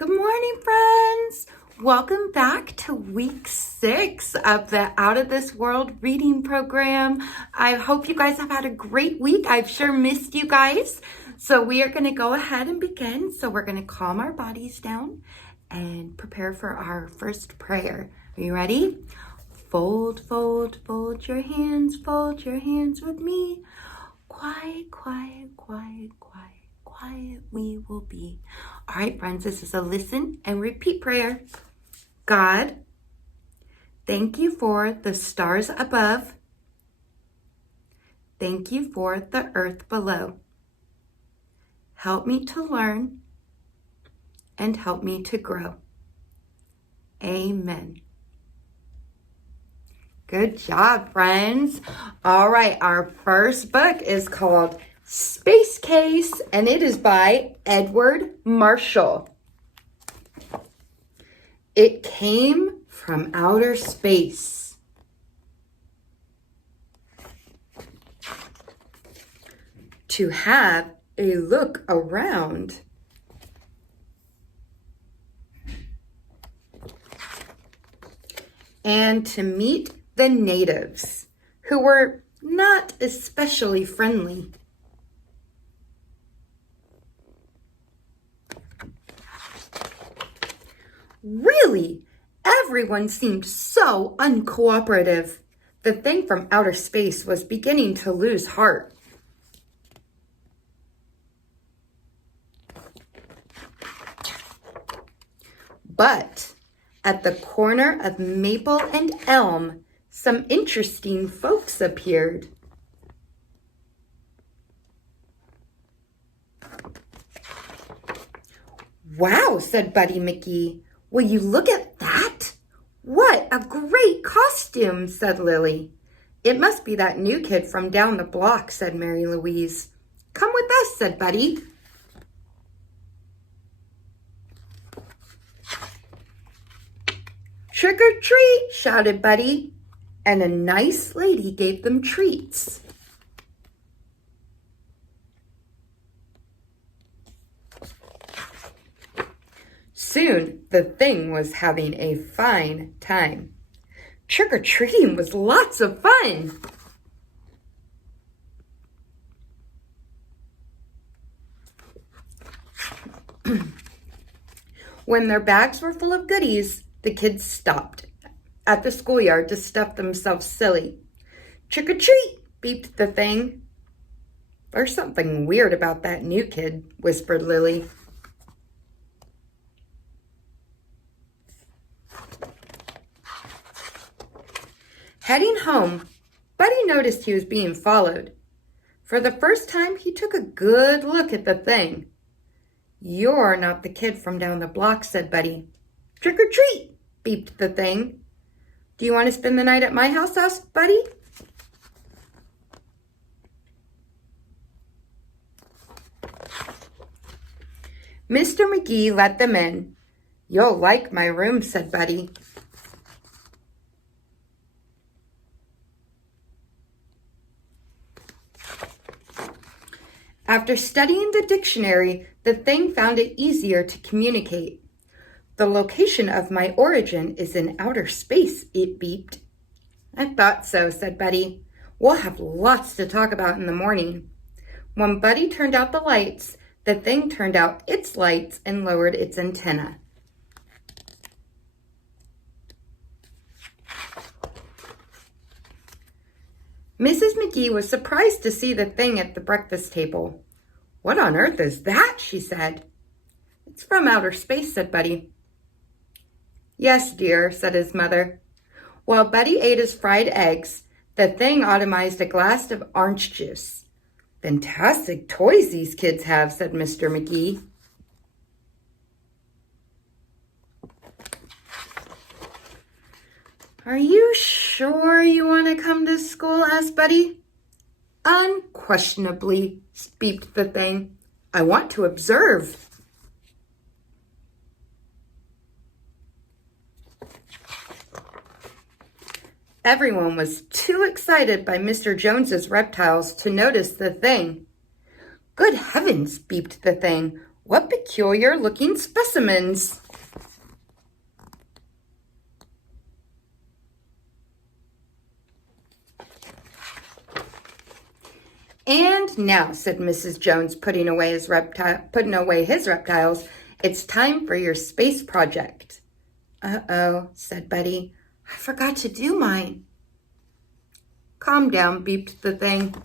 Good morning, friends. Welcome back to week 6 of the Out of This World reading program. I hope you guys have had a great week. I've sure missed you guys. So we are going to go ahead and begin. So we're going to calm our bodies down and prepare for our first prayer. Are you ready? Fold, fold, fold your hands with me. Quiet, quiet, quiet, quiet. Quiet we will be. All right, friends, this is a listen and repeat prayer. God, thank you for the stars above. Thank you for the earth below. Help me to learn and help me to grow. Amen. Good job, friends. All right, our first book is called Space Case, and it is by Edward Marshall. It came from outer space. To have a look around. And to meet the natives, who were not especially friendly. Really, everyone seemed so uncooperative. The thing from outer space was beginning to lose heart. But at the corner of Maple and Elm, some interesting folks appeared. Wow, said Buddy McGee. Will you look at that? What a great costume, said Lily. It must be that new kid from down the block, said Mary Louise. Come with us, said Buddy. Trick or treat, shouted Buddy, and a nice lady gave them treats. Soon, the thing was having a fine time. Trick-or-treating was lots of fun. When their bags were full of goodies, the kids stopped at the schoolyard to stuff themselves silly. Trick-or-treat, beeped the thing. There's something weird about that new kid, whispered Lily. Heading home, Buddy noticed he was being followed. For the first time, he took a good look at the thing. You're not the kid from down the block, said Buddy. Trick or treat, beeped the thing. Do you want to spend the night at my house, asked Buddy. Mr. McGee let them in. You'll like my room, said Buddy. After studying the dictionary, the thing found it easier to communicate. The location of my origin is in outer space, it beeped. I thought so, said Buddy. We'll have lots to talk about in the morning. When Buddy turned out the lights, the thing turned out its lights and lowered its antenna. Mrs. McGee was surprised to see the thing at the breakfast table. What on earth is that? She said. It's from outer space, said Buddy. Yes, dear, said his mother. While Buddy ate his fried eggs, the thing automized a glass of orange juice. Fantastic toys these kids have, said Mr. McGee. Are you sure you want to come to school? Asked Buddy. Unquestionably, beeped the thing. I want to observe. Everyone was too excited by Mr. Jones's reptiles to notice the thing. Good heavens, beeped the thing. What peculiar looking specimens. And now, said Mrs. Jones, putting away his reptiles, it's time for your space project. Uh-oh, said Buddy. I forgot to do mine. Calm down, beeped the thing.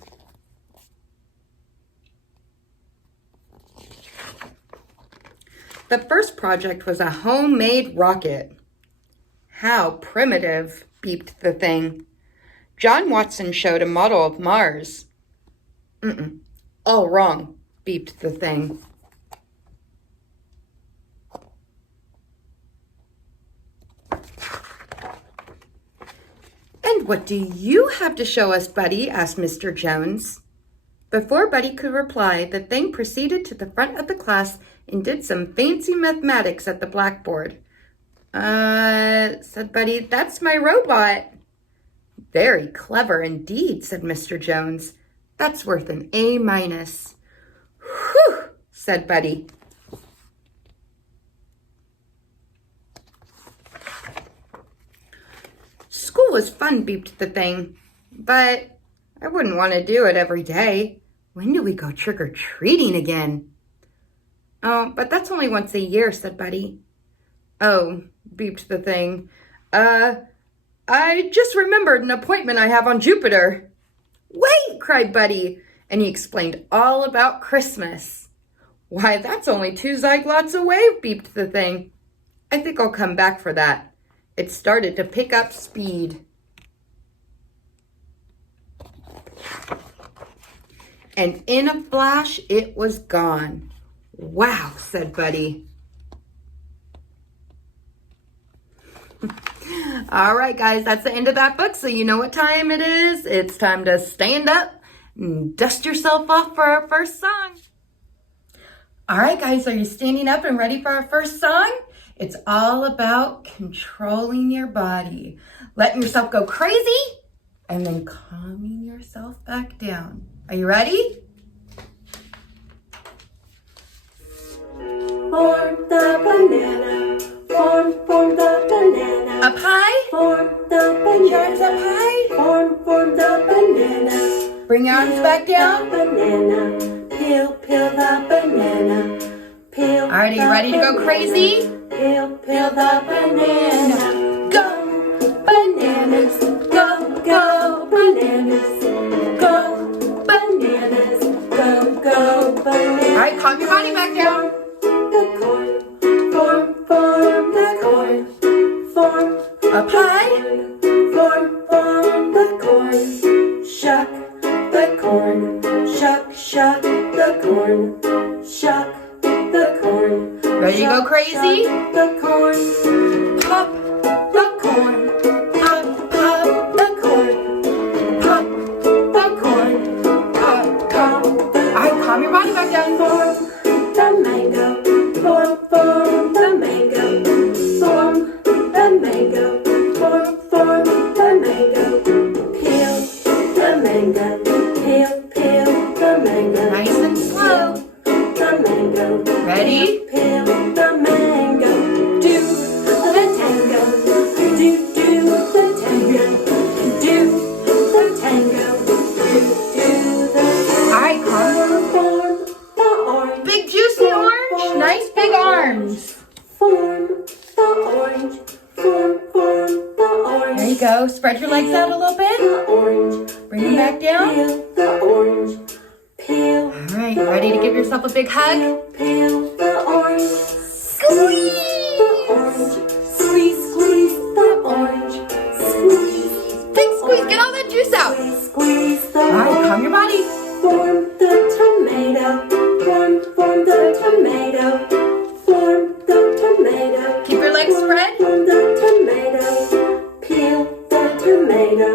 The first project was a homemade rocket. How primitive, beeped the thing. John Watson showed a model of Mars. All wrong, beeped the thing. And what do you have to show us, Buddy? Asked Mr. Jones. Before Buddy could reply, the thing proceeded to the front of the class and did some fancy mathematics at the blackboard. Said Buddy, that's my robot. Very clever indeed, said Mr. Jones. That's worth an A-. Whew, said Buddy. School was fun, beeped the thing, but I wouldn't want to do it every day. When do we go trick-or-treating again? Oh, but that's only once a year, said Buddy. Oh, beeped the thing. I just remembered an appointment I have on Jupiter. Wait, cried Buddy, and he explained all about Christmas. Why, that's only 2 Zyglots away, beeped the thing. I think I'll come back for that. It started to pick up speed. And in a flash, it was gone. Wow, said Buddy. All right, guys, that's the end of that book, so you know what time it is. It's time to stand up and dust yourself off for our first song. All right, guys, are you standing up and ready for our first song? It's all about controlling your body, letting yourself go crazy, and then calming yourself back down. Are you ready? Form the banana, form the banana. Up high. Form the banana. Your arms up high. Form the banana. Bring your arms back down. Banana, peel the banana. Peel. All right, are you ready to go crazy? Peel the banana. Go. Bananas, go bananas. Go bananas, go bananas. All right, calm your body back down. The corn, form the corn, form Up high. form the corn, shuck the corn, shuck the corn, shuck the corn. Ready to go crazy? Shuck the corn, pop the corn, pop the corn, pop the corn, pop the corn. All right, calm your body back down. Form the mango, form the mango, form the mango, form the mango, peel the mango, peel the mango. Nice and slow. The mango. Ready? Peel the mango. Do the tango. Do the tango. Do the tango. Do the. All right, calm. Form the orange. Big juicy orange. Nice big arms. Form the orange. Form the orange. There you go. Spread your legs out a little bit. The orange. Bring them back down. Peel the orange. Peel. All right, ready to give yourself a big hug? Peel the orange. Squeeze. The orange. Squeeze the orange. Squeeze. Big squeeze. Get all that juice out. Squeeze the All right, orange. calm your body. Form the tomato. Form the tomato. Form the tomato. Keep your legs spread. Form the tomato. Peel the tomato.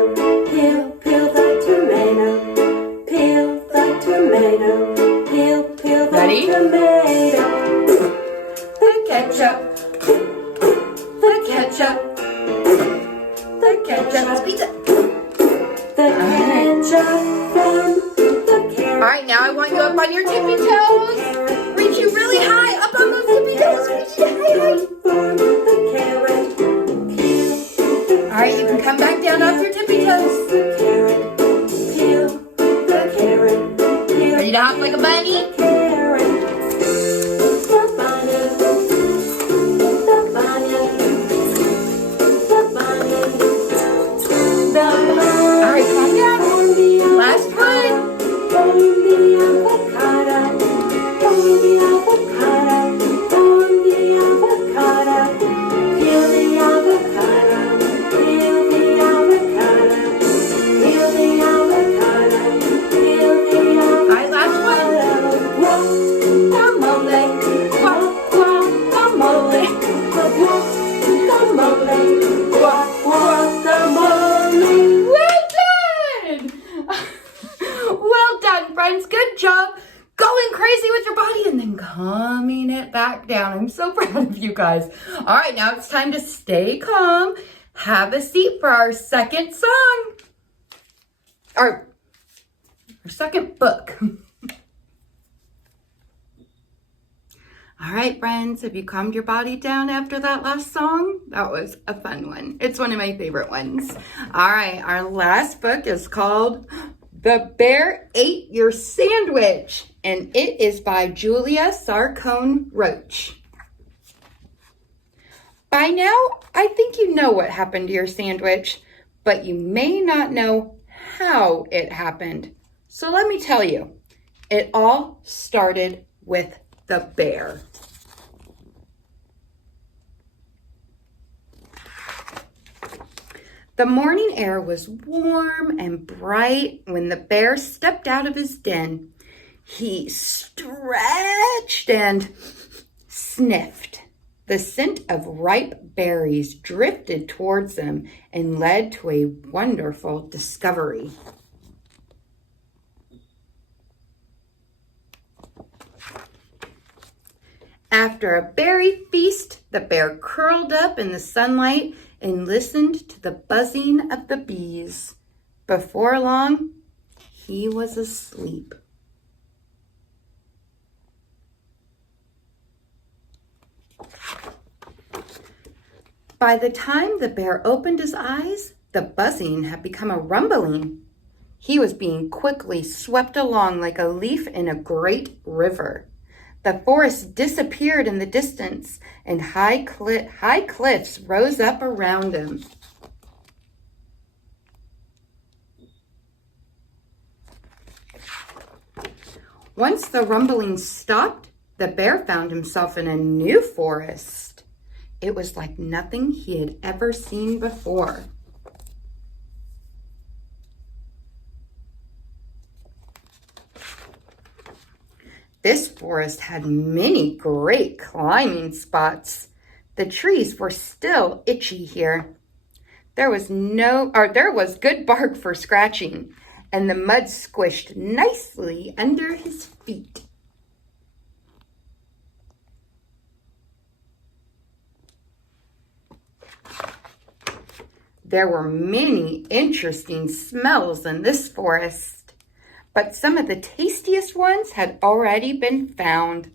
Peel the tomato. Peel the tomato. Peel the Ready? tomato. The ketchup. The ketchup. The ketchup. It's pizza. The ketchup. Form the carrot. All right, now I want you up on your tippy toes. Reach you really high. jump like a bunny. Carrot. The bunny. The bunny. The bunny. The bunny. All right, calm down. On the Last one. on the avocado. On the avocado. On the avocado. Peel the avocado. Peel the avocado. Peel the avocado. Peel the avocado. All right, last one. Well done! Well done, friends. Good job going crazy with your body and then calming it back down. I'm so proud of you guys. All right, now it's time to stay calm. Have a seat for our second song. Our second book. All right, friends, have you calmed your body down after that last song? That was a fun one. It's one of my favorite ones. All right, our last book is called The Bear Ate Your Sandwich, and it is by Julia Sarcone Roach. By now, I think you know what happened to your sandwich, but you may not know how it happened. So let me tell you, it all started with the bear. The morning air was warm and bright when the bear stepped out of his den. He stretched and sniffed. The scent of ripe berries drifted towards him and led to a wonderful discovery. After a berry feast, the bear curled up in the sunlight and listened to the buzzing of the bees. Before long, he was asleep. By the time the bear opened his eyes, the buzzing had become a rumbling. He was being quickly swept along like a leaf in a great river. The forest disappeared in the distance, and high cliffs rose up around him. Once the rumbling stopped, the bear found himself in a new forest. It was like nothing he had ever seen before. This forest had many great climbing spots. The trees were still itchy here. There was good bark for scratching, and the mud squished nicely under his feet. There were many interesting smells in this forest, but some of the tastiest ones had already been found.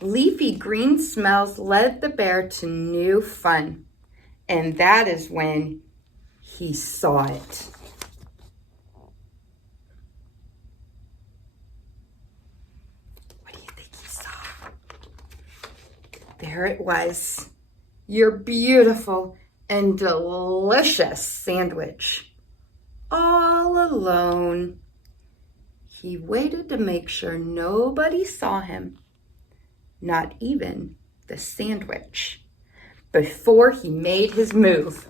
Leafy green smells led the bear to new fun, and that is when he saw it. What do you think he saw? There it was, your beautiful and delicious sandwich, all alone. He waited to make sure nobody saw him, not even the sandwich, before he made his move.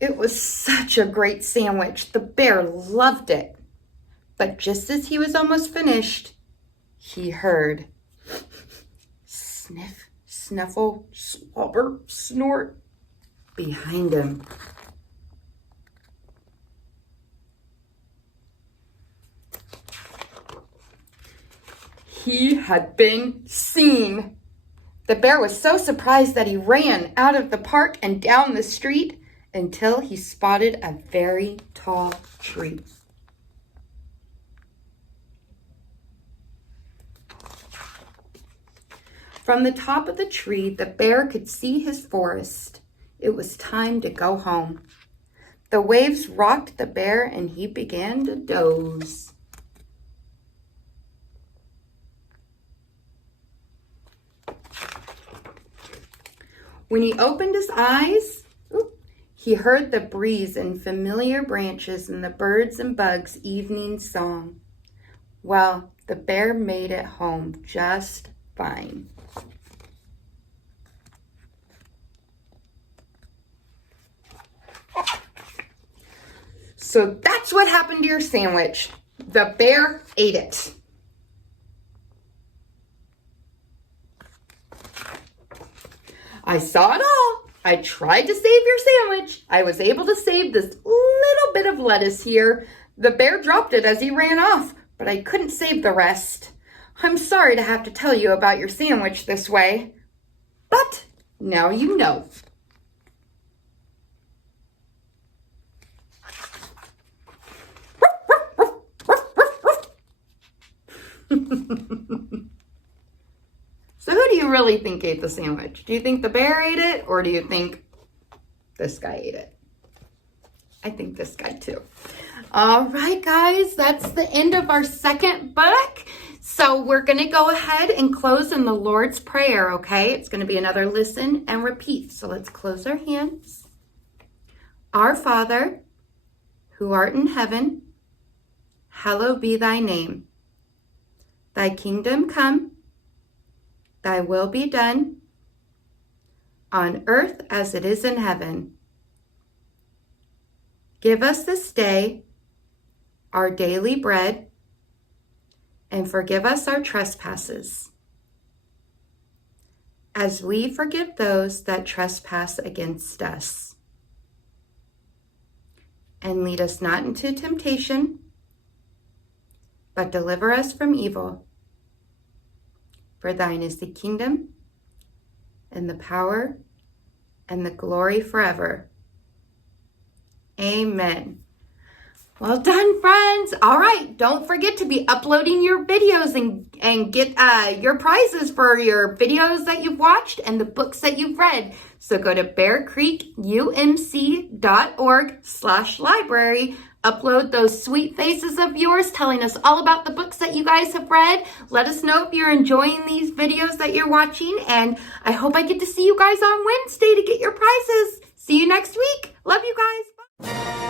It was such a great sandwich. The bear loved it. But just as he was almost finished, he heard sniff, snuffle, slobber, snort behind him. He had been seen. The bear was so surprised that he ran out of the park and down the street until he spotted a very tall tree. From the top of the tree, the bear could see his forest. It was time to go home. The waves rocked the bear and he began to doze. When he opened his eyes, he heard the breeze and familiar branches and the birds and bugs' evening song. Well, the bear made it home just fine. So that's what happened to your sandwich. The bear ate it. I saw it all. I tried to save your sandwich. I was able to save this little bit of lettuce here. The bear dropped it as he ran off, but I couldn't save the rest. I'm sorry to have to tell you about your sandwich this way, but now you know. So who do you really think ate the sandwich? Do you think the bear ate it, or do you think this guy ate it? I think this guy too. All right, guys, that's the end of our second book. So we're going to go ahead and close in the Lord's Prayer, okay? It's going to be another listen and repeat. So let's close our hands. Our Father, who art in heaven, hallowed be thy name. Thy kingdom come, thy will be done, on earth as it is in heaven. Give us this day our daily bread, and forgive us our trespasses, as we forgive those that trespass against us. And lead us not into temptation, but deliver us from evil. For thine is the kingdom, and the power, and the glory forever. Amen. Well done, friends. All right, don't forget to be uploading your videos and get your prizes for your videos that you've watched and the books that you've read. So go to bearcreekumc.org/library. Upload those sweet faces of yours telling us all about the books that you guys have read. Let us know if you're enjoying these videos that you're watching. And I hope I get to see you guys on Wednesday to get your prizes. See you next week. Love you guys. Bye.